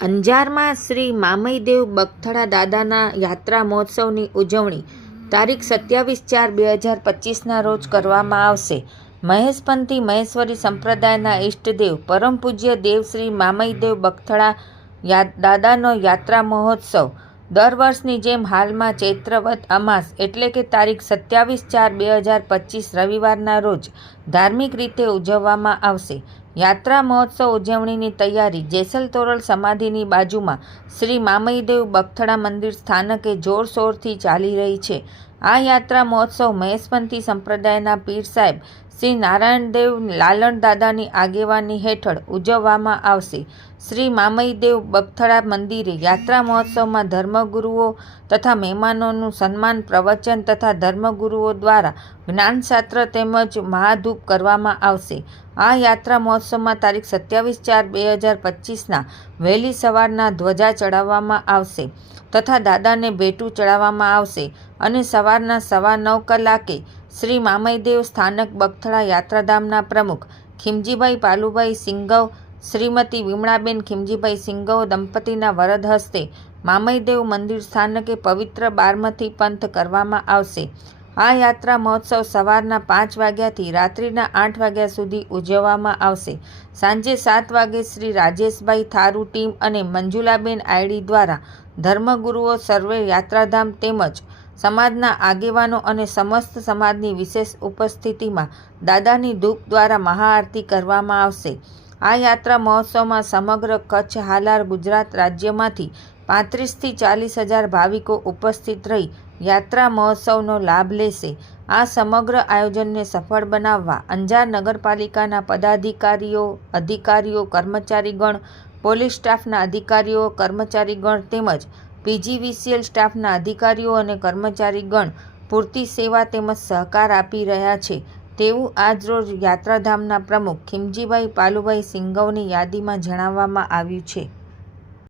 અંજારમાં શ્રી મામઈદેવ બગથળા દાદાના યાત્રા મહોત્સવની ઉજવણી તારીખ 27/4/2025ના રોજ કરવામાં આવશે. મહેશપંથી મહેશ્વરી સંપ્રદાયના ઇષ્ટદેવ પરમ પૂજ્ય દેવ શ્રી મામઈદેવ બગથળા દાદાનો યાત્રા મહોત્સવ દર વર્ષની જેમ હાલમાં ચૈત્રવદ અમાસ એટલે કે તારીખ 27/4/2025 રવિવારના રોજ ધાર્મિક રીતે ઉજવવામાં આવશે. યાત્રા મહોત્સવ ઉજવણીની તૈયારી જેસલ તોરલ સમાધિની બાજુમાં શ્રી મામઈદેવ બગથળા મંદિર સ્થાનકે જોરશોરથી ચાલી રહી છે. આ યાત્રા મહોત્સવ મહેશપંથી સંપ્રદાયના પીર સાહેબ શ્રી નારાયણદેવ લાલણ દાદાની આગેવાની હેઠળ ઉજવવામાં આવશે. શ્રી મામઈદેવ બગથળા મંદિરે યાત્રા મહોત્સવમાં ધર્મગુરુઓ તથા મહેમાનોનું સન્માન, પ્રવચન તથા ધર્મગુરુઓ દ્વારા જ્ઞાનશાસ્ત્ર તેમજ મહાધૂપ કરવામાં આવશે. આ યાત્રા મહોત્સવમાં તારીખ 27/4/2025ના વહેલી સવારના ધ્વજા ચડાવવામાં આવશે તથા દાદાને ભેટું ચડાવવામાં આવશે અને સવારના 9:15 કલાકે શ્રી મામઈદેવ સ્થાનક બગથળા યાત્રાધામના પ્રમુખ ખીમજીભાઈ પાલુભાઈ સિંઘવ, શ્રીમતી વિમળાબેન ખીમજીભાઈ સિંઘવ દંપતીના વરદ હસ્તે મામઈદેવ મંદિર સ્થાનકે પવિત્ર બારમતી પંથ કરવામાં આવશે. આ યાત્રા મહોત્સવ સવારના 5 વાગ્યાથી રાત્રિના 8 વાગ્યા સુધી ઉજવવામાં આવશે. સાંજે 7 વાગે શ્રી રાજેશભાઈ થારૂ ટીમ અને મંજુલાબેન આયડી દ્વારા ધર્મગુરુઓ સર્વે યાત્રાધામ તેમજ સમાજના આગેવાનો અને સમસ્ત સમાજની વિશેષ ઉપસ્થિતિમાં દાદાની ધૂપ દ્વારા મહાઆરતી કરવામાં આવશે. આ યાત્રા મહોત્સવમાં સમગ્ર કચ્છ હાલાર ગુજરાત રાજ્યમાંથી 35,000 થી 40,000 ભાવિકો ઉપસ્થિત રહી યાત્રા મહોત્સવનો લાભ લેશે. આ સમગ્ર આયોજનને સફળ બનાવવા અંજાર નગરપાલિકાના પદાધિકારીઓ, અધિકારીઓ, કર્મચારીગણ, પોલીસ સ્ટાફના અધિકારીઓ, કર્મચારીગણ તેમજ પીજીવીસીએલ સ્ટાફના અધિકારીઓ અને કર્મચારીગણ પૂરતી સેવા તેમજ સહકાર આપી રહ્યા છે તેવું આજરોજ યાત્રાધામના પ્રમુખ ખીમજીભાઈ પાલુભાઈ સિંઘવની યાદીમાં જણાવવામાં આવ્યું છે.